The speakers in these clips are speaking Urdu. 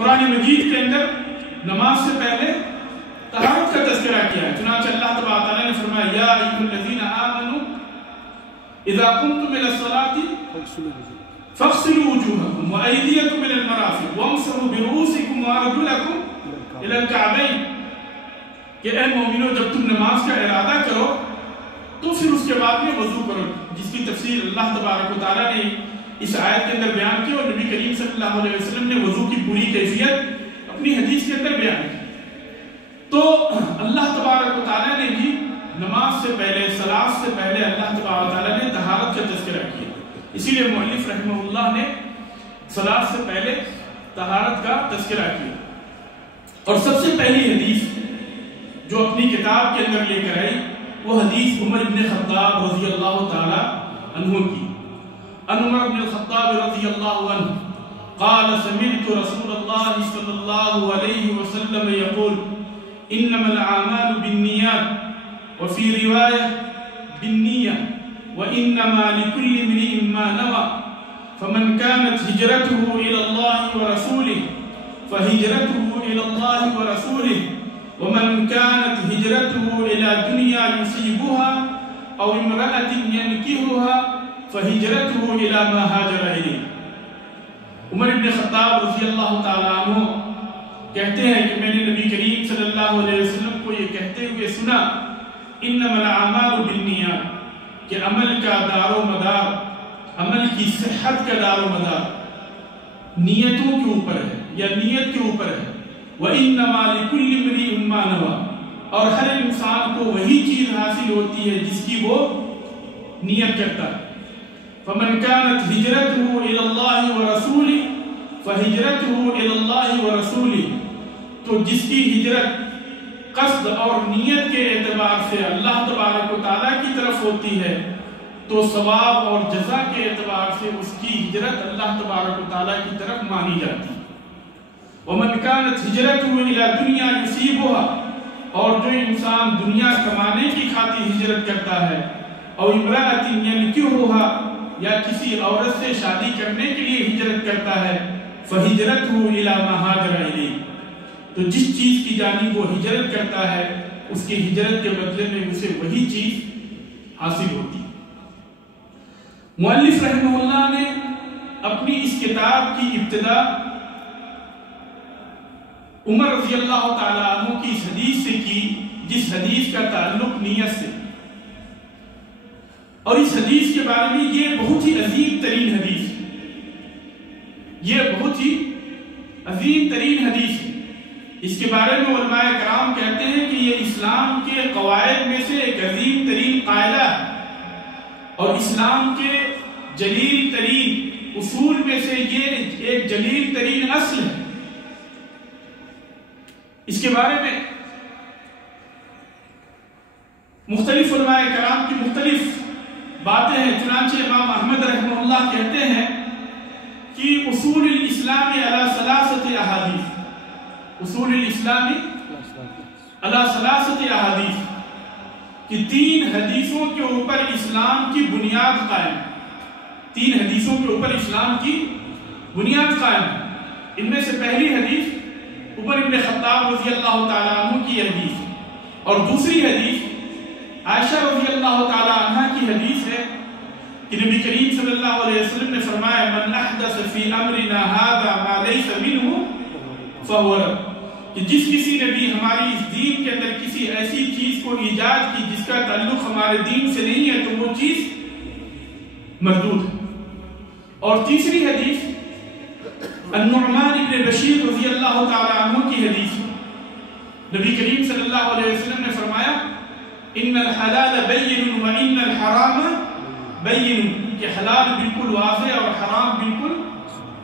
قرآن مجید کے اندر نماز سے پہلے طہارت کا تذکرہ کیا ہے. چنانچہ اللہ تبارک تعالیٰ نے فرمایا یا ایھا الذین آمنوا اذا قمتم الى الصلاة فاغسلوا وجوہکم وایدیکم الى المرافق وامسحوا برؤوسکم وارجلکم الى الکعبین کہ اے مومنو جب تم نماز کا ارادہ کرو تو پھر اس کے بعد میں وضو کرو، جس کی تفسیر اللہ تبارک و تعالیٰ نے اس آیت کے اندر بیان کی اور نبی کریم صلی اللہ علیہ وسلم نے وضو کی پوری کیفیت اپنی حدیث کے اندر بیان کی. تو اللہ تبارک و تعالیٰ نے بھی نماز سے پہلے، صلاۃ سے پہلے اللہ تبارک و تعالیٰ نے طہارت کا تذکرہ کیا. اسی لیے مؤلف رحمہ اللہ نے صلاۃ سے پہلے طہارت کا تذکرہ کیا. اور سب سے پہلی حدیث جو اپنی کتاب کے اندر لے کر آئی وہ حدیث عمر بن خطاب رضی اللہ تعالی عنہ کی. عمر بن الخطاب رضی اللہ عنہ قال سمعت رسول اللہ صلی اللہ علیہ وسلم يقول انما الاعمال بالنیات وفي رواية بالنية وانما لكل امرئ ما نوى فمن كانت هجرته الى الله ورسوله فهجرته الى الله ورسوله ومن كانت هجرته الى دنيا يصيبها او امرأة ينكحها فہجرته الى ما هاجر الیہ. عمر بن خطاب رضی اللہ تعالیٰ عنہ کہتے ہیں کہ میں نے نبی کریم صلی اللہ علیہ وسلم کو یہ کہتے ہوئے سنا انما الاعمال بالنیات کہ عمل کا دار و مدار، عمل کی صحت کا دار و مدار نیتوں کے اوپر ہے یا نیت کے اوپر ہے. وَإِنَّمَا لِكُلِّ امْرِئٍ مَّا نَوَىٰ اور ہر انسان کو وہی چیز حاصل ہوتی ہے جس کی وہ نیت کرتا ہے. فَمَنْ كَانَتْ هِجْرَتُهُ إِلَى اللَّهِ وَرَسُولِهِ فَهِجْرَتُهُ إِلَى اللَّهِ وَرَسُولِهِ تو جس کی ہجرت قصد اور نیت کے اعتبار سے اللہ تبارک و تعالیٰ کی طرف ہوتی ہے تو ثواب اور جزا کے اعتبار سے اس کی ہجرت اللہ تبارک و تعالیٰ کی طرف مانی جاتی ہے. وَمَنْ كَانَتْ هِجْرَتُهُ إِلَى دُنْيَا يُصِيبُهَا اور جو انسان دنیا کمانے کی خاطر ہجرت کرتا ہے اور امرأة ينكحها یا کسی عورت سے شادی کرنے کے لیے ہجرت کرتا ہے فَهِجْرَتُهُ إِلَى مَا هَاجَرَ إِلَيْهِ تو جس چیز کی جانب وہ ہجرت کرتا ہے اس کی ہجرت کے بدلے میں اسے وہی چیز حاصل ہوتی. مؤلف رحمہ اللہ نے اپنی اس کتاب کی ابتدا عمر رضی اللہ تعالیٰ عنہ کی اس حدیث سے کی جس حدیث کا تعلق نیت سے. اور اس حدیث کے بارے میں یہ بہت ہی عظیم ترین حدیث ہے، یہ بہت ہی عظیم ترین حدیث ہے. اس کے بارے میں علماء کرام کہتے ہیں کہ یہ اسلام کے قواعد میں سے ایک عظیم ترین قاعدہ ہے اور اسلام کے جلیل ترین اصول میں سے یہ ایک جلیل ترین اصل ہے. اس کے بارے میں مختلف علماء کرام کی مختلف باتیں ہیں. چنانچہ امام احمد رحمہ اللہ کہتے ہیں کہ اصول الاسلام علی ثلاثت احادیث، اصول الاسلام علی ثلاثت احادیث کہ 3 حدیثوں کے اوپر اسلام کی بنیاد قائم، 3 حدیثوں کے اوپر اسلام کی بنیاد قائم. ان میں سے پہلی حدیث عمر بن خطاب رضی اللہ تعالیٰ عنہ کی حدیث اور دوسری حدیث عائشہ رضی اللہ تعالیٰ عنہ کی حدیث ہے کہ نبی کریم صلی اللہ علیہ وسلم نے فرمایا من احدث فی امرنا هذا ما ليس منه فهو رد کہ جس کسی نے بھی ہماری اس دین کے اندر کسی ایسی چیز کو ایجاد کی جس کا تعلق ہمارے دین سے نہیں ہے تو وہ چیز مردود ہے. اور تیسری حدیث النعمان بن بشیر رضی اللہ تعالیٰ عنہ کی حدیث نبی کریم صلی اللہ علیہ وسلم نے فرمایا ان الحلال بین وان الحرام بین کہ حلال بالکل واضح اور حرام بالکل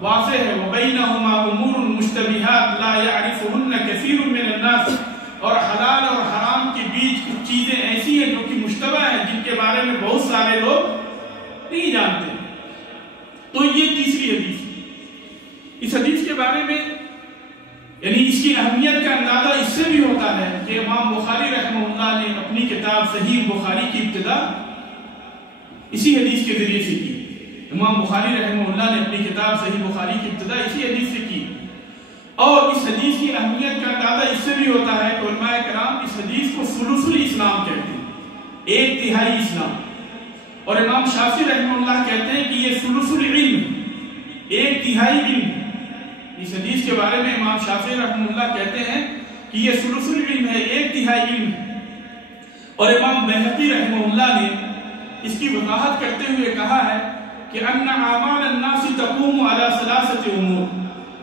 واضح ہے. وبینہما امور مشتبہات لا یعرفہن کثیر من الناس اور حلال اور حرام کے بیچ کچھ چیزیں ایسی ہیں جو کہ مشتبہ ہیں جن کے بارے میں بہت سارے لوگ نہیں جانتے. تو یہ تیسری حدیث. اس حدیث کے بارے میں یعنی اس کی اہمیت کا اندازہ اس سے بھی ہوتا ہے کہ امام بخاری رحمہ اللہ نے اپنی کتاب صحیح بخاری کی ابتدا اسی حدیث کے ذریعے سے کی. امام بخاری رحمہ اللہ نے اپنی کتاب صحیح بخاری کی ابتدا اسی حدیث سے کی اور اس حدیث کی اہمیت کا اندازہ اس سے بھی ہوتا ہے کہ علماء کرام اس حدیث کو ثلث الاسلام کہتے ہیں، ایک تہائی اسلام، اور امام شافعی رحمہ اللہ کہتے ہیں کہ یہ ثلث العلم، ایک تہائی علم۔ اس حدیث کے بارے میں امام شافعی رحمہ اللہ کہتے ہیں کہ یہ ثلث العلم ہے، ایک تہائی علم ہے۔ اور امام بہقی رحمہ اللہ نے اس کی وضاحت کرتے ہوئے کہا ہے کہ ان اعمال الناس تقوم علی ثلاثه امور،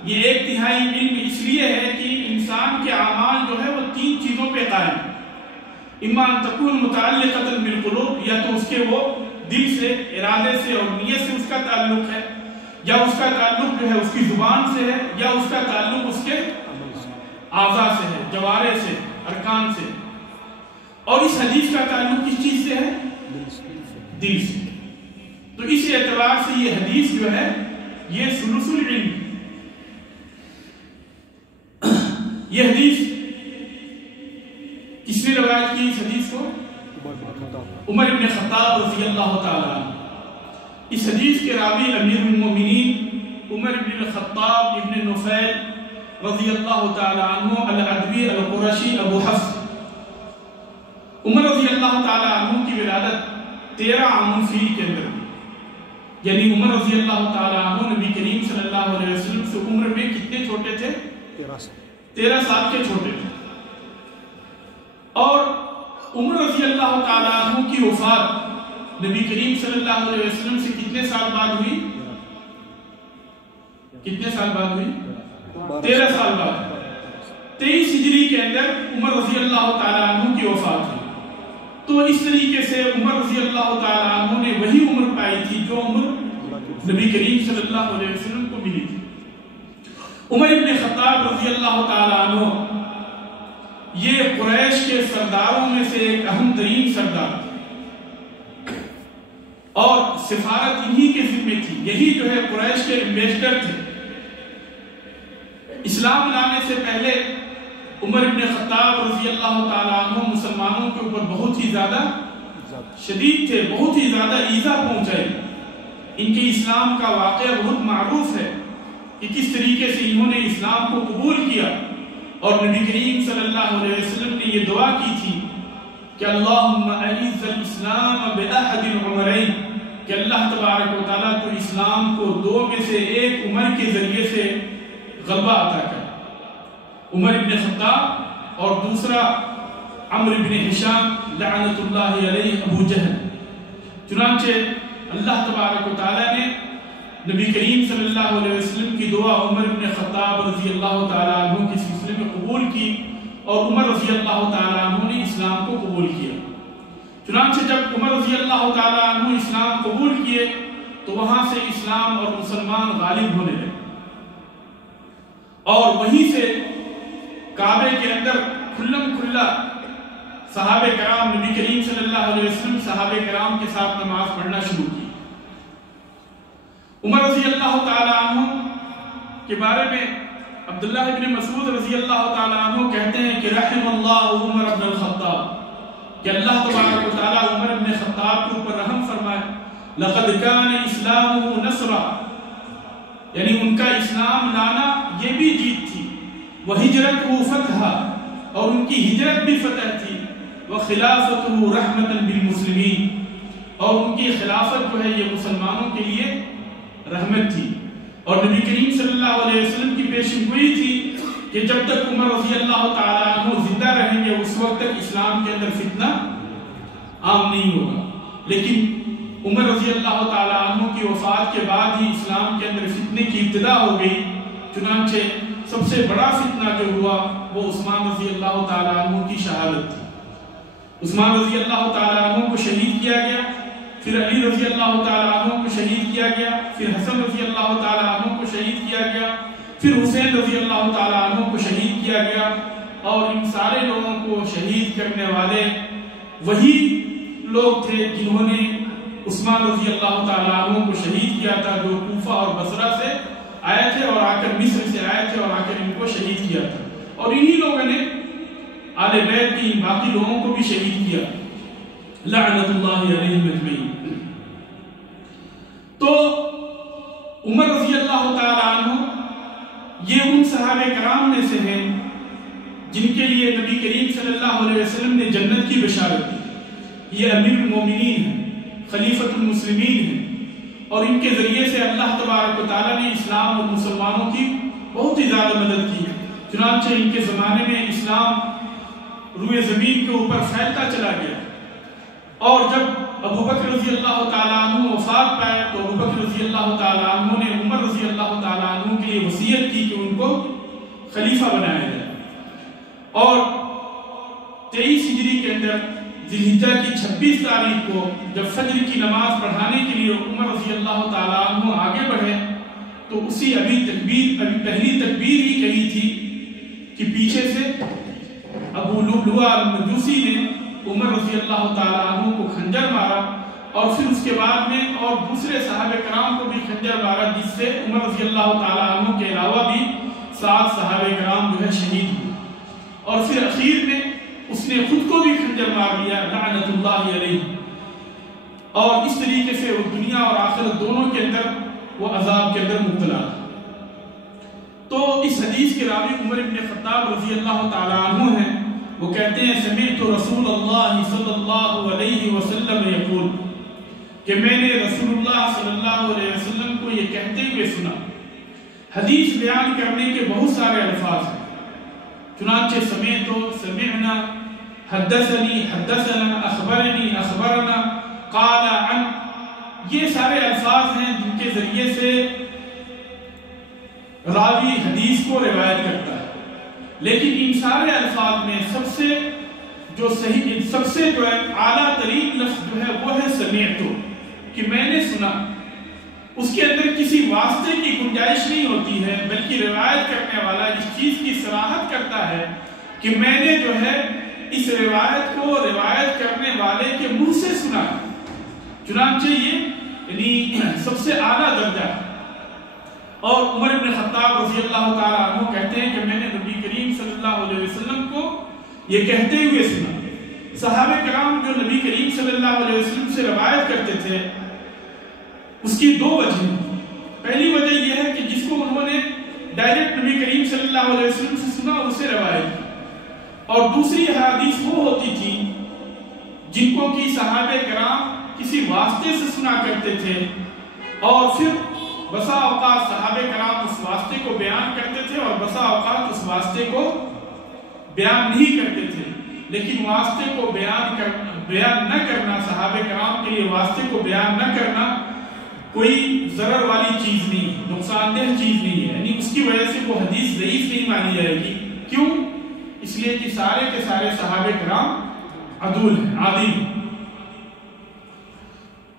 یہ ایک تہائی علم اس لیے ہے کہ انسان کے اعمال جو ہے وہ تین چیزوں پہ قائم، اما ان تکون متعلقۃ بالقلوب، یا تو اس کے وہ دل سے، ارادے سے اور نیت سے اس کا تعلق ہے، یا اس کا تعلق جو ہے اس کی زبان سے ہے، یا اس کا تعلق اس کے اعضاء سے ہے، جوارح سے، ارکان سے۔ اور اس حدیث کا تعلق کس چیز سے ہے؟ دل سے۔ تو اس اعتبار سے یہ حدیث جو ہے یہ ثلث العلم۔ یہ حدیث کس نے روایت کی؟ اس حدیث کو عمر بن خطاب رضی اللہ تعالی عنہ۔ اس حدیث کے راوی امیر المومنین عمر بن الخطاب ابن نفیل رضی اللہ تعالی عنہ العدوی القرشی ابو حفص۔ عمر رضی اللہ تعالی عنہ کی ولادت 13 عام الفیل کے اندر، یعنی عمر رضی اللہ تعالی عنہ نبی کریم صلی اللہ علیہ وسلم سے عمر میں کتنے چھوٹے تھے؟ 13 سال کے چھوٹے تھے۔ اور عمر رضی اللہ تعالی عنہ کی وفات نبی کریم صلی اللہ علیہ وسلم سے کتنے سال بعد ہوئی؟ کتنے سال بعد ہوئی؟ 13 سال بعد۔ 23 ہجری کے اندر عمر رضی اللہ تعالی عنہ کی وفات ہوئی۔ تو اس طریقے سے عمر رضی اللہ تعالی عنہ نے وہی عمر پائی تھی جو عمر نبی کریم صلی اللہ علیہ وسلم کو ملی تھی۔ عمر ابن خطاب رضی اللہ تعالی عنہ یہ قریش کے سرداروں میں سے ایک اہم ترین سردار تھے، اور سفارت انہی کے ذمہ تھی، یہی جو ہے قریش کے ایمبیسڈر تھے۔ اسلام لانے سے پہلے عمر ابن خطاب رضی اللہ تعالی عنہ مسلمانوں کے اوپر بہت ہی زیادہ شدید تھے، بہت ہی زیادہ ایذا پہنچائی۔ ان کے اسلام کا واقعہ بہت معروف ہے کہ کس طریقے سے انہوں نے اسلام کو قبول کیا، اور نبی کریم صلی اللہ علیہ وسلم نے یہ دعا کی تھی کہ اللہم اعز الاسلام باحد العمرین، کہ اللہ تبارک و تعالیٰ تو اسلام کو 2 میں سے ایک عمر کے ذریعے سے غلبہ عطا کر، عمر ابن خطاب اور دوسرا عمرو بن ہشام لعنت اللہ علیہ ابو جہل۔ چنانچہ اللہ تبارک و تعالیٰ نے نبی کریم صلی اللہ علیہ وسلم کی دعا عمر بن خطاب رضی اللہ تعالیٰ عنہ کے سلسلے میں قبول کی، اور عمر رضی اللہ تعالیٰ عنہ نے اسلام کو قبول کیا۔ چنانچہ جب عمر رضی اللہ تعالیٰ عنہ اسلام قبول کیے تو وہاں سے اسلام اور مسلمان غالب ہونے لگے، اور وہیں سے کعبے کے اندر کھلم کھلا صحابہ کرام نبی کریم صلی اللہ علیہ وسلم صحابہ کرام کے ساتھ نماز پڑھنا شروع کی۔ عمر رضی اللہ تعالی عنہ کے بارے میں عبداللہ ابن مسعود رضی اللہ تعالی عنہ کہتے ہیں کہ رحم اللہ عمر بن الخطاب، کہ اللہ تبارک و تعالی عمر بن خطاب کے اوپر رحم فرمائے۔ لقد کان اسلامہ نصرا، یعنی ان کا اسلام لانا یہ بھی جیت تھی، وہجرتہ فتح، اور ان کی ہجرت بھی فتح تھی، وخلافتہ رحمتا بالمسلمین، اور ان کی خلافت جو ہے یہ مسلمانوں کے لیے رحمت تھی۔ اور نبی کریم صلی اللہ علیہ وسلم کی پیشن گوئی تھی کہ جب تک عمر رضی اللہ تعالیٰ عنہ زندہ رہیں گے اس وقت تک اسلام کے اندر فتنہ عام نہیں ہوگا، لیکن عمر رضی اللہ تعالیٰ عنہ کی وفات کے بعد ہی اسلام کے اندر فتنے کی ابتدا ہو گئی۔ چنانچہ سب سے بڑا فتنہ جو ہوا وہ عثمان رضی اللہ تعالیٰ عنہ کی شہادت تھی۔ عثمان رضی اللہ تعالیٰ عنہ کو شہید کیا گیا، پھر علی رضی اللہ تعالیٰ عنہ کو شہید کیا گیا، پھر حسن رضی اللہ تعالیٰ عنہ کو شہید کیا گیا، پھر حسین رضی اللہ تعالیٰ عنہ کو شہید کیا گیا، اور ان سارے لوگوں کو شہید کرنے والے وہی لوگ تھے جنہوں نے عثمان رضی اللہ تعالیٰ عنہ کو شہید کیا تھا، جو کوفہ اور بصرہ سے آئے تھے اور آ کر مصر سے آئے تھے اور آ کر ان کو شہید کیا تھا، اور انہی لوگوں نے آل بیت کی باقی لوگوں کو بھی شہید کیا، لعنت اللہ علیہم اجمعین۔ تو عمر رضی اللہ تعالیٰ عنہ یہ ان صحابہ کرام میں سے ہیں جن کے لیے نبی کریم صلی اللہ علیہ وسلم نے جنت کی بشارت دی. یہ امیر المومنین ہیں، خلیفۃ المسلمین ہیں، اور ان کے ذریعے سے اللہ تبارک و تعالیٰ نے اسلام اور مسلمانوں کی بہت ہی زیادہ مدد کی. چنانچہ ان کے زمانے میں اسلام روئے زمین کے اوپر پھیلتا چلا گیا، اور جب ابو بکر رضی اللہ تعالیٰ عنہ وفات پائے تو ابو بکر رضی اللہ تعالیٰ عنہ نے عمر رضی اللہ تعالیٰ عنہ کے لیے وصیت کی کہ ان کو خلیفہ بنایا جائے. اور 23 ہجری کے اندر ذی الحجہ کی 26 تاریخ کو جب فجر کی نماز پڑھانے کے لیے عمر رضی اللہ تعالیٰ عنہ آگے بڑھے تو اسی ابھی پہلی تکبیر ہی کہی تھی کہ پیچھے سے ابو لؤلؤہ المجوسی نے عمر رضی اللہ تعالیٰ عنہ کو خنجر مارا، اور پھر اس کے بعد میں اور دوسرے صحابہ کرام کو بھی خنجر مارا، جس سے عمر رضی اللہ تعالیٰ عنہ کے علاوہ بھی 7 صحابہ کرام جو ہے شہید ہوئے. اور پھر اخیر میں اس نے خود کو بھی خنجر مار لیا لعنت اللہ علیہ. اور اس طریقے سے وہ دنیا اور آخرت دونوں کے اندر وہ عذاب کے اندر مبتلا. تو اس حدیث کے راوی عمر بن خطاب رضی اللہ تعالیٰ عنہ ہیں. وہ کہتے ہیں سمعت رسول اللہ صلی اللہ علیہ وسلم یقول، کہ میں نے رسول اللہ صلی اللہ علیہ وسلم کو یہ کہتے ہوئے سنا. حدیث بیان کرنے کے بہت سارے الفاظ ہیں، چنانچہ سمعت، سمعنا، حدثنی، حدثنا، اخبرنی، اخبرنا، قال عن، یہ سارے الفاظ ہیں جن کے ذریعے سے راوی حدیث کو روایت کرتا ہے. لیکن ان سارے الفاظ میں سب سے جو ہے اعلیٰ ترین لفظ جو ہے وہ ہے سمعتو، کہ میں نے سنا. اس کے اندر کسی واسطے کی گنجائش نہیں ہوتی ہے، بلکہ روایت کرنے والا اس چیز کی صراحت کرتا ہے کہ میں نے جو ہے اس روایت کو روایت کرنے والے کے منہ سے سنا. چنانچہ یہ یعنی سب سے اعلیٰ درجہ ہے. اور عمر بن خطاب رضی اللہ تعالیٰ عنہ کہتے ہیں کہ میں نے نبی کریم صلی اللہ علیہ وسلم کو یہ کہتے ہوئے سنا. صحابہ کرام جو نبی کریم صلی اللہ علیہ وسلم سے روایت کرتے تھے اس کی 2 وجہ. پہلی وجہ یہ ہے کہ جس کو انہوں نے ڈائریکٹ نبی کریم صلی اللہ علیہ وسلم سے سنا اسے روایت کی، اور دوسری حدیث وہ ہوتی تھی جن کو کہ صحابہ کرام کسی واسطے سے سنا کرتے تھے، اور پھر بسا اوقات صحابہ کرام اس واسطے کو بیان کرتے تھے اور بسا اوقات اس واسطے کو بیان نہیں کرتے تھے. لیکن واسطے کو بیان نہ کرنا، صحابہ کرام کے لیے واسطے کو بیان نہ کرنا کوئی ضرر والی چیز نہیں، نقصان دہ چیز نہیں ہے. یعنی اس کی وجہ سے وہ حدیث ضعیف نہیں مانی جائے گی. کیوں؟ اس لیے کہ سارے کے سارے صحابہ کرام عدول ہیں، عادل ہیں.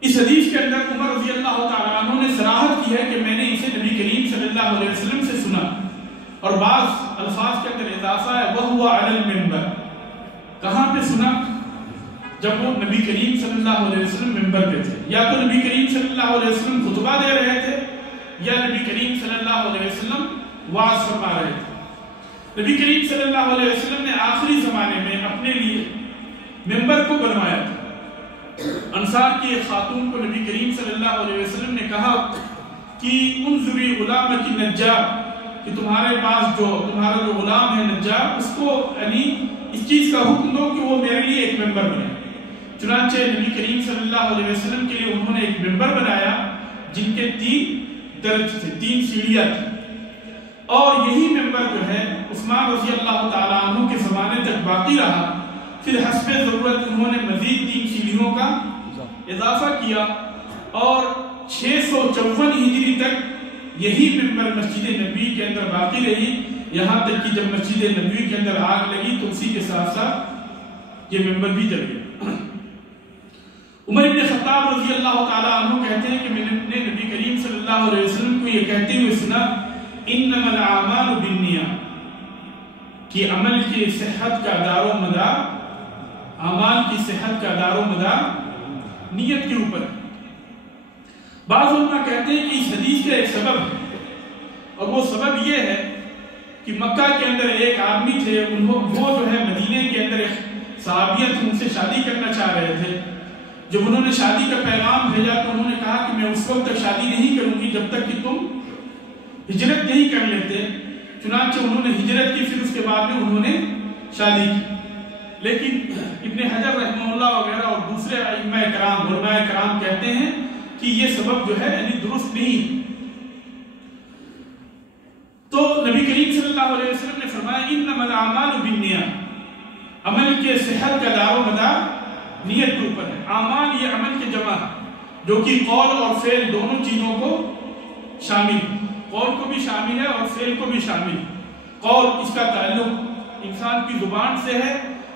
اس حدیث کے اندر عمر رضی اللہ تعالیٰ عنہ نے صراحت کی ہے کہ میں نے اسے نبی کریم صلی اللہ علیہ وسلم سے سنا. اور بعض الفاظ کے اندر اضافہ ہے وَهُوَ عَلَى الْمِنْبَرِ. کہاں پہ سنا؟ جب وہ نبی کریم صلی اللہ علیہ وسلم منبر پہ تھے. یا تو نبی کریم صلی اللہ علیہ وسلم خطبہ دے رہے تھے، یا نبی کریم صلی اللہ علیہ وسلم وعظ فرما رہے تھے. نبی کریم صلی اللہ علیہ وسلم نے آخری زمانے میں اپنے لیے منبر کو بنوایا تھا. انصار کی ایک خاتون کو نبی کریم صلی اللہ علیہ وسلم نے کہا کہ انظری غلامک نجار، کہ تمہارے پاس تمہارا جو غلام ہے نجار، اس کو یعنی اس چیز کا حکم دو کہ وہ میرے لیے ایک منبر بنائے. چنانچہ نبی کریم صلی اللہ علیہ وسلم کے لیے انہوں نے ایک منبر بنایا جن کے 3 درج تھے، 3 سیڑھیاں تھیں. اور یہی منبر جو ہے عثمان رضی اللہ تعالیٰ عنہ کے زمانے تک باقی رہا. پھر حسب ضرورت انہوں نے مزید 3 سیڑھیوں کا اضافہ کیا، اور 654 ہجری تک یہی منبر مسجد نبوی کے اندر باقی رہی. یہاں تک کہ جب مسجد نبوی کے اندر آگ لگی تو اسی کے ساتھ ساتھ یہ منبر بھی جل گیا. عمر بن خطاب رضی اللہ تعالیٰ عنہ کہتے ہیں کہ میں نے نبی کریم صلی اللہ علیہ وسلم کو یہ کہتے ہوئے سنا انما الاعمال بالنیات، کہ عمل کی صحت کا دار و مدار، اعمال کی صحت کا دار و مدار نیت کے اوپر. بعض علماء کہتے ہیں کہ اس حدیث کا ایک سبب ہے، اور وہ سبب یہ ہے کہ مکہ کے اندر ایک آدمی تھے، وہ جو ہے مدینے کے اندر ایک صحابیہ تھی، ان سے شادی کرنا چاہ رہے تھے. جب انہوں نے شادی کا پیغام بھیجا تو انہوں نے کہا کہ میں اس وقت تک شادی نہیں کروں گی جب تک کہ تم ہجرت نہیں کر لیتے. چنانچہ انہوں نے ہجرت کی، پھر اس کے بعد میں انہوں نے شادی کی۔ لیکن ابن حجر رحمہ اللہ وغیرہ اور دوسرے ائمہ کرام علماء کرام کہتے ہیں کہ یہ سبب جو ہے یعنی درست نہیں۔ تو نبی کریم صلی اللہ علیہ وسلم نے فرمایا انما الاعمال بالنیات، عمل کے صحت کا دار و مدار نیت کے اوپر ہے۔ اعمال یہ عمل کے جمع ہے جو کہ قول اور فعل دونوں چیزوں کو شامل ہے، قول کو بھی شامل ہے اور فعل کو بھی شامل ہے۔ قول اس کا تعلق انسان کی زبان سے ہے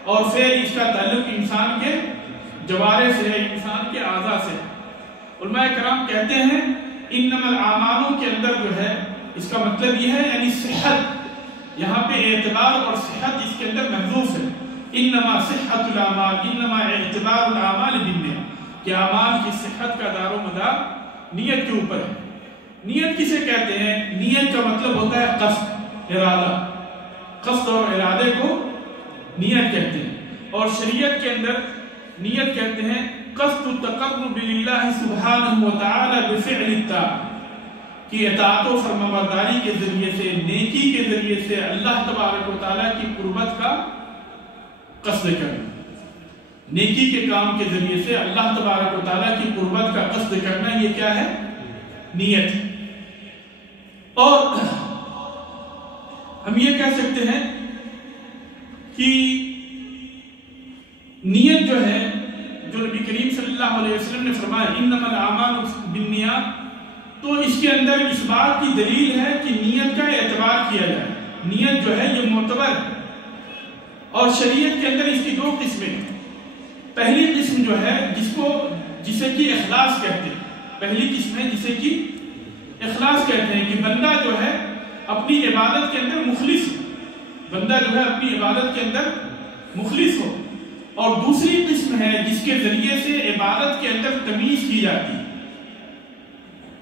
اور فعل اس کا تعلق انسان کے جوارے سے ہے، انسان کے اعضاء سے ہے۔ علماء کرام کہتے ہیں انما الاعمال کے اندر جو ہے اس کا مطلب یہ ہے یعنی صحت، یہاں پہ اعتبار اور صحت اس کے اندر محذوف ہے۔ انما صحت الاعمال، انما اعتبار الاعمال بالنیات، کہ اعمال کی صحت کا دار و مدار نیت کے اوپر ہے۔ نیت کسے کہتے ہیں؟ نیت کا مطلب ہوتا ہے قصد، ارادہ۔ قصد اور ارادے کو نیت کہتے ہیں، اور شریعت کے اندر نیت کہتے ہیں قصد التقرب للہ سبحانہ وتعالی بفعل الطاعۃ، کہ اطاعت و فرمانبرداری کے ذریعے سے، نیکی کے ذریعے سے اللہ تبارک و تعالیٰ کی قربت کا قصد کرنا، نیکی کے کام کے ذریعے سے اللہ تبارک و تعالیٰ کی قربت کا قصد کرنا، یہ کیا ہے؟ نیت۔ اور ہم یہ کہہ سکتے ہیں کہ نیت جو ہے، جو نبی کریم صلی اللہ علیہ وسلم نے فرمایا انما الاعمال بالنیات، تو اس کے اندر اس بات کی دلیل ہے کہ نیت کا اعتبار کیا جائے۔ نیت جو ہے یہ معتبر ہے، اور شریعت کے اندر اس کی دو قسمیں ہیں۔ پہلی قسم جو ہے جسے کہ اخلاص کہتے ہیں، پہلی قسم ہے جسے کہ اخلاص کہتے ہیں، کہ بندہ جو ہے اپنی عبادت کے اندر مخلص ہو، بندہ جو ہے اپنی عبادت کے اندر مخلص ہو۔ اور دوسری قسم ہے جس کے ذریعے سے عبادت کے اندر تمیز کی جاتی ہے،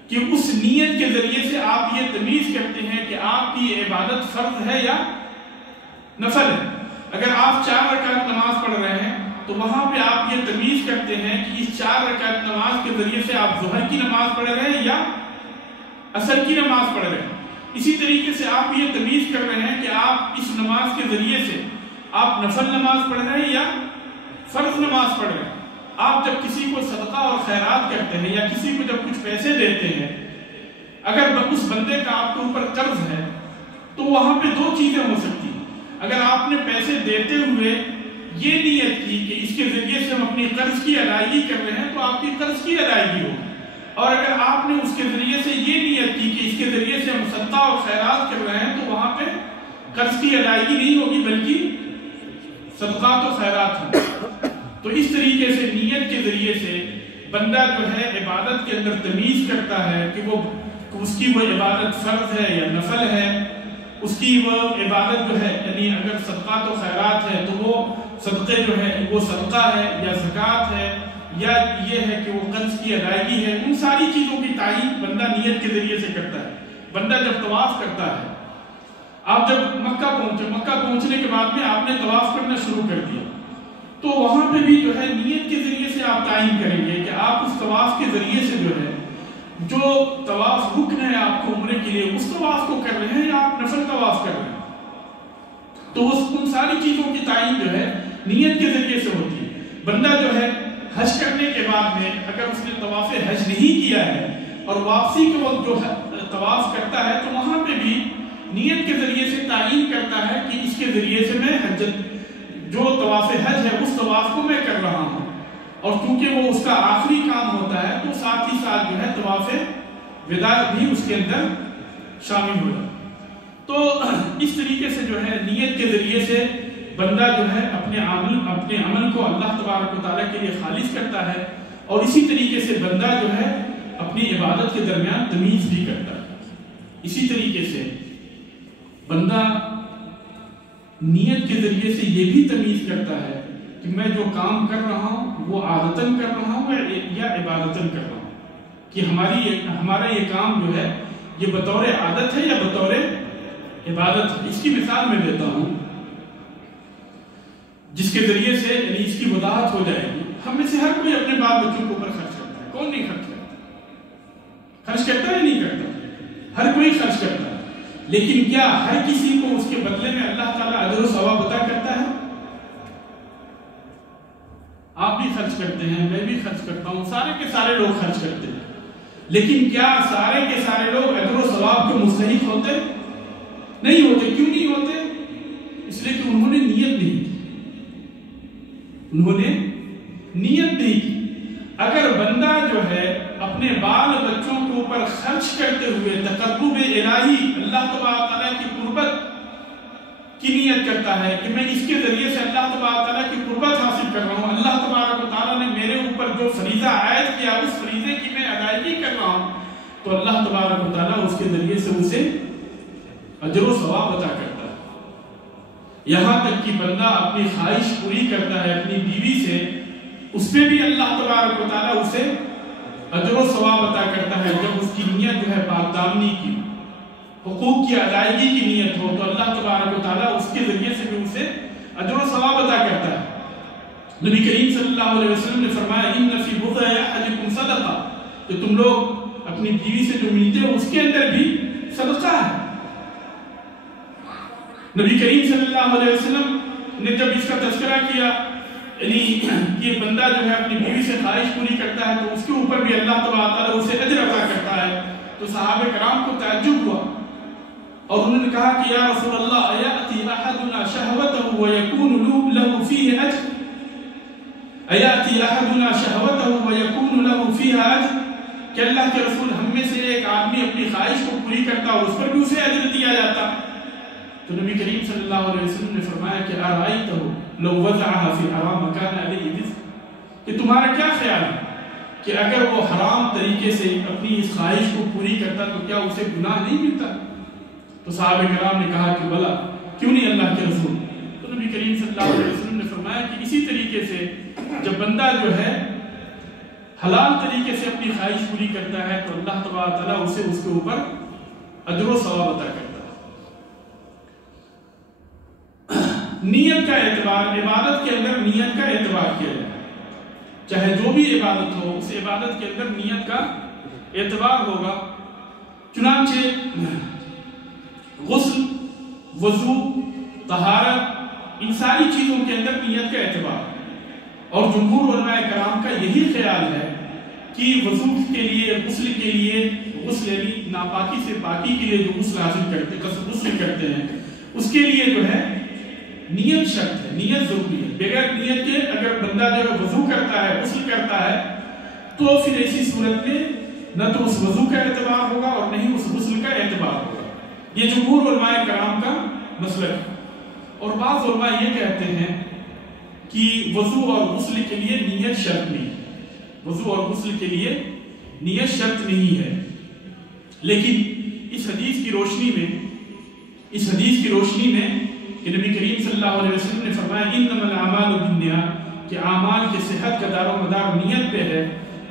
کہ اس نیت کے ذریعے سے آپ یہ تمیز کرتے ہیں کہ آپ کی عبادت فرض ہے یا نفل ہے۔ اگر آپ 4 رکعت نماز پڑھ رہے ہیں تو وہاں پہ آپ یہ تمیز کرتے ہیں کہ اس 4 رکعت نماز کے ذریعے سے آپ ظہر کی نماز پڑھ رہے ہیں یا عصر کی نماز پڑھ رہے ہیں۔ اسی طریقے سے آپ یہ تمیز کر رہے ہیں کہ آپ اس نماز کے ذریعے سے آپ نفل نماز پڑھ رہے ہیں یا فرض نماز پڑھ رہے ہیں۔ آپ جب کسی کو صدقہ اور خیرات کرتے ہیں یا کسی کو جب کچھ پیسے دیتے ہیں، اگر اس بندے کا آپ کے اوپر قرض ہے تو وہاں پہ 2 چیزیں ہو سکتی ہیں۔ اگر آپ نے پیسے دیتے ہوئے یہ نیت کی کہ اس کے ذریعے سے ہم اپنی قرض کی ادائیگی کر رہے ہیں تو آپ کی قرض کی ادائیگی ہوگی، اور اگر آپ نے اس کے ذریعے سے یہ نیت کی کہ اس کے ذریعے سے ہم صدقہ اور خیرات کر رہے ہیں تو وہاں پہ قرض کی ادائیگی نہیں ہوگی بلکہ صدقات و خیرات ہوگی۔ تو اس طریقے سے نیت کے ذریعے سے بندہ جو ہے عبادت کے اندر تمیز کرتا ہے کہ اس کی وہ عبادت فرض ہے یا نفل ہے، اس کی وہ عبادت جو ہے یعنی اگر صدقات و خیرات ہے تو وہ صدقے جو ہے وہ صدقہ ہے یا زکوٰۃ ہے یا یہ ہے کہ وہ قرض کی ادائیگی ہے۔ ان ساری چیزوں کی تعین بندہ نیت کے ذریعے سے کرتا ہے۔ بندہ جب طواف کرتا ہے، آپ جب مکہ پہنچنے کے بعد میں آپ نے طواف کرنا شروع کر دیا تو وہاں پہ بھی جو ہے نیت کے ذریعے سے آپ تعین کریں گے کہ آپ اس طواف کے ذریعے سے جو ہے جو طواف رکن ہے آپ کو عمرے کے لیے اس طواف کو کر رہے ہیں یا آپ نفل طواف کر رہے ہیں، تو ان ساری چیزوں کی تعین جو ہے نیت کے ذریعے سے ہوتی ہے۔ بندہ جو ہے حج کرنے کے بعد میں اگر اس نے طواف حج نہیں کیا ہے اور واپسی کے وقت جو طواف کرتا ہے تو وہاں پہ بھی نیت کے ذریعے سے تعین کرتا ہے کہ اس کے ذریعے سے میں جو طواف حج ہے اس طواف کو میں کر رہا ہوں، اور چونکہ وہ اس کا آخری کام ہوتا ہے تو ساتھ ہی ساتھ جو ہے طواف وداع بھی اس کے اندر شامل ہو جاتا ہے۔ تو اس طریقے سے جو ہے نیت کے ذریعے سے بندہ جو ہے اپنے عمل کو اللہ تبارک و تعالیٰ کے لیے خالص کرتا ہے، اور اسی طریقے سے بندہ جو ہے اپنی عبادت کے درمیان تمیز بھی کرتا ہے۔ اسی طریقے سے بندہ نیت کے ذریعے سے یہ بھی تمیز کرتا ہے کہ میں جو کام کر رہا ہوں وہ عادتاً کر رہا ہوں یا عبادتاً کر رہا ہوں، کہ ہمارا یہ کام جو ہے یہ بطور عادت ہے یا بطور عبادت ہے۔ اس کی مثال میں دیتا ہوں جس کے ذریعے سے یعنی اس کی وضاحت ہو جائے گی۔ ہم میں سے ہر کوئی اپنے بال بچوں کے اوپر خرچ کرتا ہے، کون نہیں خرچ کرتا؟ خرچ کرتا ہے یا نہیں کرتا؟ ہر کوئی خرچ کرتا ہے۔ لیکن کیا ہر کسی کو اس کے بدلے میں اللہ تعالیٰ اجر و ثواب عطا کرتا ہے؟ آپ بھی خرچ کرتے ہیں، میں بھی خرچ کرتا ہوں، سارے کے سارے لوگ خرچ کرتے ہیں، لیکن کیا سارے کے سارے لوگ اجر و ثواب کے مستحق ہوتے؟ نہیں ہوتے۔ کیوں نہیں ہوتے؟ اس لیے کہ انہوں نے نیت نہیں کی، انہوں نے نیت نہیں کی۔ اگر بندہ جو ہے اپنے بال بچوں کے اوپر خرچ کرتے ہوئے تقرب الہی، اللہ تبارک تعالیٰ کی قربت کی نیت کرتا ہے کہ میں اس کے ذریعے سے اللہ تبارک تعالیٰ کی قربت حاصل کر رہا ہوں، اللہ تبارک تعالیٰ نے میرے اوپر جو فریضہ عائد کیا اس فریضے کی میں ادائیگی کر رہا ہوں، تو اللہ تبارک تعالیٰ اس کے ذریعے سے اسے اجر و ثواب عطا کرتا ہے۔ یہاں تک کہ بندہ اپنی خواہش پوری کرتا ہے اپنی بیوی سے، اس پہ بھی اللہ تبارک و تعالیٰ اسے اجر و ثواب عطا کرتا ہے۔ جب اس کی نیت جو ہے پاک دامنی کی، حقوق کی ادائیگی کی نیت ہو، تو اللہ تبارک و تعالیٰ اس کے ذریعے سے بھی اسے اجر و ثواب عطا کرتا ہے۔ نبی کریم صلی اللہ علیہ وسلم نے فرمایا ان فی بضع احدکم صدقہ، کہ تم لوگ اپنی بیوی سے جو ملتے ہو اس کے اندر بھی صدقہ ہے۔ نبی کریم صلی اللہ علیہ وسلم نے جب اس کا تذکرہ کیا، یعنی یہ بندہ جو ہے اپنی بیوی سے خواہش پوری کرتا ہے تو اس کے اوپر بھی اللہ تبارک تعالیٰ اسے اجر عطا کرتا ہے، تو صحابہ کرام کو تعجب ہوا اور انہوں نے کہا کہ یا رسول اللہ ایاتی احدنا شہوته ویکون له فیہ اجر، ایاتی احدنا شہوته ویکون له فیہ اجر، کہ اللہ کے رسول ہم میں سے ایک آدمی اپنی خواہش کو پوری کرتا اور اس پر بھی اسے اجر دیا جاتا؟ تو نبی کریم صلی اللہ علیہ وسلم نے فرمایا کہ ارائیتہ لو وضعها فی حرام مکان علیہ رزق، کہ تمہارا کیا خیال ہے کہ اگر وہ حرام طریقے سے اپنی اس خواہش کو پوری کرتا تو کیا اسے گناہ نہیں ملتا؟ تو صحابہ کرام نے کہا کہ بلا، کیوں نہیں اللہ کے رسول؟ تو نبی کریم صلی اللہ علیہ وسلم نے فرمایا کہ اسی طریقے سے جب بندہ جو ہے حلال طریقے سے اپنی خواہش پوری کرتا ہے تو اللہ تبارک تعالیٰ اسے اس کے اوپر اجر و ثواب عطا کرتا ہے۔ نیت کا اعتبار، عبادت کے اندر نیت کا اعتبار کیا جائے، چاہے جو بھی عبادت ہو اس عبادت کے اندر نیت کا اعتبار ہوگا۔ چنانچہ غسل، وضو، طہارت، ان ساری چیزوں کے اندر نیت کا اعتبار ہے، اور جمہور علماء کرام کا یہی خیال ہے کہ وضو کے لیے، غسل کے لیے، غسل یعنی ناپاکی سے پاکی کے لیے جو غسل حاصل کرتے ہیں اس کے لیے جو ہے نیت شرط ہے، نیت ضروری ہے۔ بغیر نیت کے اگر بندہ جو ہے وضو کرتا ہے، غسل کرتا ہے، تو پھر ایسی صورت میں نہ تو اس وضو کا اعتبار ہوگا اور نہ ہی اس غسل کا اعتبار ہوگا۔ یہ جمہور علماء کرام کا مسلک ہے، اور بعض علماء یہ کہتے ہیں کہ وضو اور غسل کے لیے نیت شرط نہیں، وضو اور غسل کے لیے نیت شرط نہیں ہے، لیکن اس حدیث کی روشنی میں کہ نبی کریم صلی اللہ علیہ وسلم نے فرمایا انما الاعمال بالنیات، کہ اعمال کے صحت کا دار و مدار نیت پہ ہے،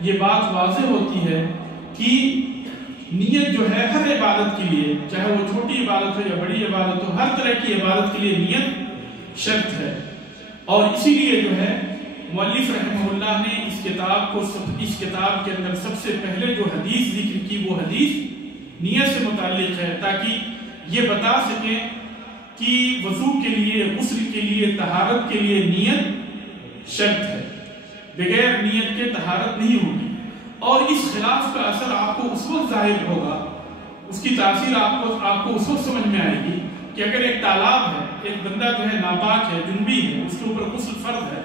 یہ بات واضح ہوتی ہے کہ نیت جو ہے ہر عبادت کے لیے، چاہے وہ چھوٹی عبادت ہو یا بڑی عبادت ہو، ہر طرح کی عبادت کے لیے نیت شرط ہے۔ اور اسی لیے جو ہے مؤلف رحمہ اللہ نے اس کتاب کے اندر سب سے پہلے جو حدیث ذکر کی وہ حدیث نیت سے متعلق ہے، تاکہ یہ بتا سکیں کہ وضو کے لیے، غسل کے لیے، طہارت کے لیے نیت شرط ہے، بغیر نیت کے طہارت نہیں ہوگی۔ اور اس خلاف کا اثر آپ کو اس وقت ظاہر ہوگا، اس کی تاثیر آپ کو اس وقت سمجھ میں آئے گی کہ اگر ایک تالاب ہے، ایک بندہ جو ہے ناپاک ہے، جنبی ہے، اس کے اوپر غسل فرض ہے،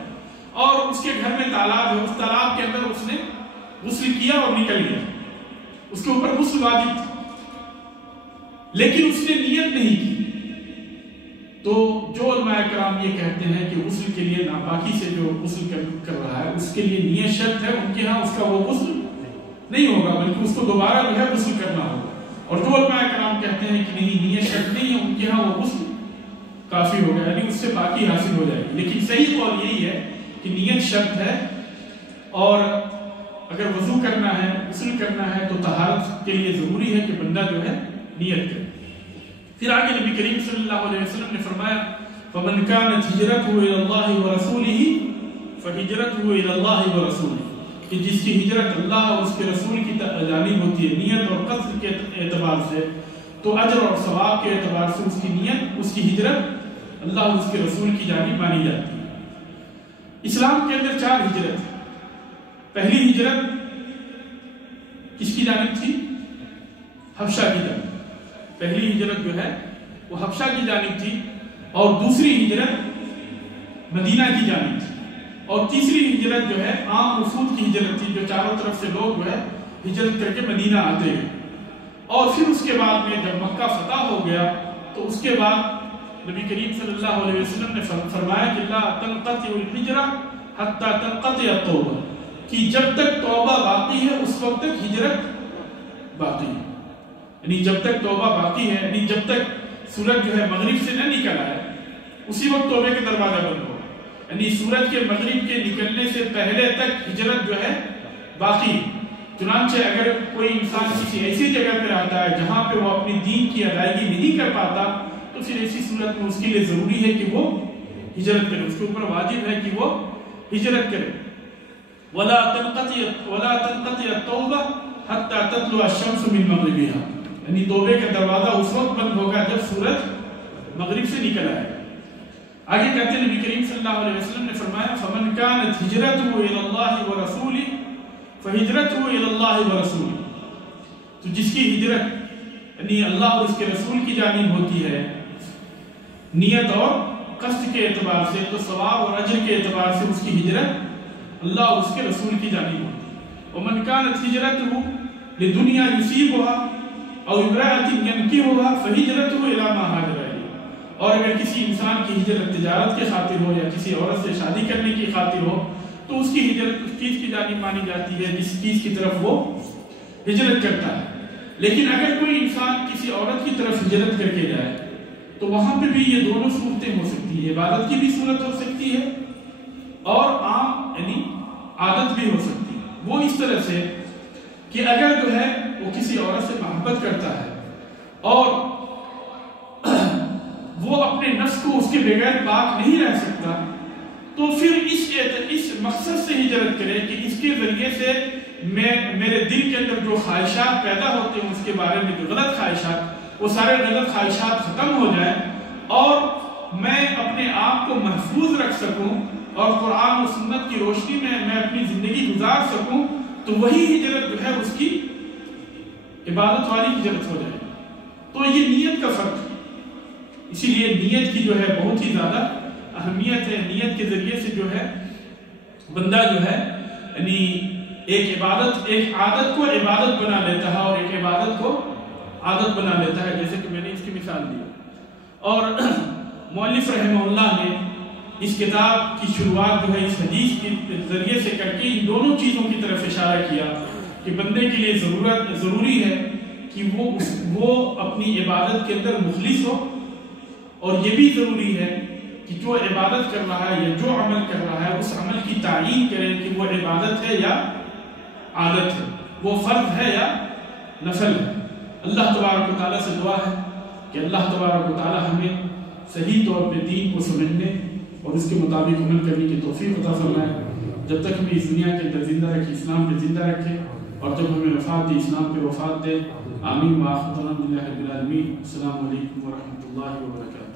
اور اس کے گھر میں تالاب ہے، اس تالاب کے اندر اس نے غسل کیا اور نکل گیا، اس کے اوپر غسل واجب تھا، لیکن اس نے نیت نہیں کی، تو جو علماء کرام یہ کہتے ہیں کہ غسل کے لیے ناپاکی سے جو غسل کر رہا ہے اس کے لیے نیت شرط ہے، ان کے ہاں اس کا وہ غسل نہیں ہوگا، بلکہ اس کو دوبارہ جو ہے غسل کرنا ہوگا۔ اور جو علماء کرام کہتے ہیں کہ نہیں نیت شرط نہیں ہے، ان کے ہاں وہ غسل کافی ہو گیا، یعنی اس سے پاکی حاصل ہو جائے گی۔ لیکن صحیح قول یہی ہے کہ نیت شرط ہے، اور اگر وضو کرنا ہے، غسل کرنا ہے، تو طہارت کے لیے ضروری ہے کہ بندہ جو ہے نیت کرے۔ پھر آگے نبی کریم صلی اللہ علیہ وسلم نے فرمایا فَمَنْ كَانَتْ هِجْرَتُهُ إِلَى اللَّهِ وَرَسُولِهِ فَهِجْرَتُهُ إِلَى اللَّهِ وَرَسُولِهِ، کہ جس کی ہجرت اللہ اور اس کے رسول کی جانب ہوتی ہے نیت اور قصد کے اعتبار سے، تو اجر اور ثواب کے اعتبار سے اس کی نیت، اس کی ہجرت اللہ اور اس کے رسول کی جانب مانی جاتی ہے۔ اسلام کے اندر 4 ہجرت ہے۔ پہلی ہجرت کس کی جانب تھی؟ حبشہ کی جانب۔ پہلی ہجرت جو ہے وہ حبشہ کی جانب تھی، اور دوسری ہجرت مدینہ کی جانب تھی، اور تیسری ہجرت جو ہے عام وفود کی ہجرت تھی، جو چاروں طرف سے لوگ جو ہے ہجرت کر کے مدینہ آتے ہیں۔ اور پھر اس کے بعد میں جب مکہ فتح ہو گیا تو اس کے بعد نبی کریم صلی اللہ علیہ وسلم نے فرمایا کہ لا تنقطع الہجرہ حتی تنقطع التوبہ، کہ جب تک توبہ باقی ہے اس وقت تک ہجرت باقی ہے۔ یعنی جب تک توبہ باقی ہے، یعنی جب تک سورج جو ہے مغرب سے نہ نکل آئے اسی وقت توبے کے دروازہ بند ہو، یعنی سورج کے مغرب کے نکلنے سے پہلے تک ہجرت جو ہے باقی۔ چنانچہ اگر کوئی انسان کسی ایسی جگہ پہ رہتا ہے جہاں پہ وہ اپنی دین کی ادائیگی نہیں کر پاتا تو پھر ایسی صورت میں اس کے لیے ضروری ہے کہ وہ ہجرت کرے، اس کے اوپر واجب ہے کہ وہ ہجرت کرے۔ وَلَا تَنْقَطِعَ التَّوْبَةُ حَتَّى تَطْلُعَ الشَّمْسُ مِنْ مَغْرِبِهَا، یعنی توبے کا دروازہ اس وقت بند ہوگا جب سورج مغرب سے نکل آئے۔ آگے کہتے ہیں نبی کریم صلی اللہ علیہ وسلم نے فرمایا فَمَنْ كَانَتْ هِجْرَتُهُ إِلَى اللَّهِ وَرَسُولِهِ فَهِجْرَتُهُ إِلَى اللَّهِ وَرَسُولِهِ، تو جس کی ہجرت یعنی اللہ اور اس کے رسول کی جانب ہوتی ہے نیت اور قصد کے اعتبار سے، تو ثواب اور اجر کے اعتبار سے اس کی ہجرت اللہ اور اس کے رسول کی جانب ہوتی ہے۔ وَمَنْ كَانَتْ هِجْرَتُهُ لِدُنْيَا يُصِيبُهَا أَوْ امْرَأَةٍ يَنْكِحُهَا فَهِجْرَتُهُ إِلَى مَا هَاجَرَ إِلَيْهِ، اور اگر کسی انسان کی ہجرت تجارت کے خاطر ہو یا کسی عورت سے شادی کرنے کی خاطر ہو تو اس کی ہجرت اس چیز کی جانب مانی جاتی ہے جس چیز کی طرف وہ ہجرت کرتا ہے۔ لیکن اگر کوئی انسان کسی عورت کی طرف ہجرت کر کے جائے تو وہاں پہ بھی یہ دونوں صورتیں ہو سکتی ہیں، عبادت کی بھی صورت ہو سکتی ہے اور عام یعنی عادت بھی ہو سکتی ہے۔ وہ اس طرح سے کہ اگر جو ہے وہ کسی عورت سے محبت کرتا ہے اور وہ اپنے نفس کو اس کے بغیر پاک نہیں رہ سکتا تو پھر اس مقصد سے ہجرت کرے کہ اس کے ذریعے سے میرے دل کے اندر جو خواہشات پیدا ہوتے ہیں اس کے بارے میں جو غلط خواہشات، وہ سارے غلط خواہشات ختم ہو جائیں اور میں اپنے آپ کو محفوظ رکھ سکوں اور قرآن و سنت کی روشنی میں اپنی زندگی گزار سکوں، تو وہی ہجرت جو ہے اس کی عبادت والی ہجرت ہو جائے۔ تو یہ نیت کا فرق ہے، اسی لیے نیت کی جو ہے بہت ہی زیادہ اہمیت ہے۔ نیت کے ذریعے سے جو ہے بندہ جو ہے یعنی ایک عادت کو عبادت بنا لیتا ہے اور ایک عبادت کو عادت بنا لیتا ہے، جیسے کہ میں نے اس کی مثال دی۔ اور مؤلف رحمہ اللہ نے اس کتاب کی شروعات جو ہے اس حدیث کے ذریعے سے کر کے ان دونوں چیزوں کی طرف اشارہ کیا کہ بندے کے لیے ضروری ہے کہ وہ اپنی عبادت کے اندر مخلص ہو، اور یہ بھی ضروری ہے کہ جو عبادت کر رہا ہے یا جو عمل کر رہا ہے اس عمل کی تعیین کرے کہ وہ عبادت ہے یا عادت ہے، وہ فرض ہے یا نفل ہے۔ اللہ تبارک و تعالیٰ سے دعا ہے کہ اللہ تبارک و تعالیٰ ہمیں صحیح طور پہ دین کو سمجھنے اور اس کے مطابق عمل کرنے کی توفیق عطا فرمائے۔ جب تک ہمیں اس دنیا کے اندر زندہ رکھے اسلام پہ زندہ رکھے، اور جب ہمیں وفات دے اسلام پہ وفات دے۔ آمین وآخر دعوانا الحمدللہ رب العالمین۔ السلام علیکم ورحمۃ اللہ وبرکاتہ۔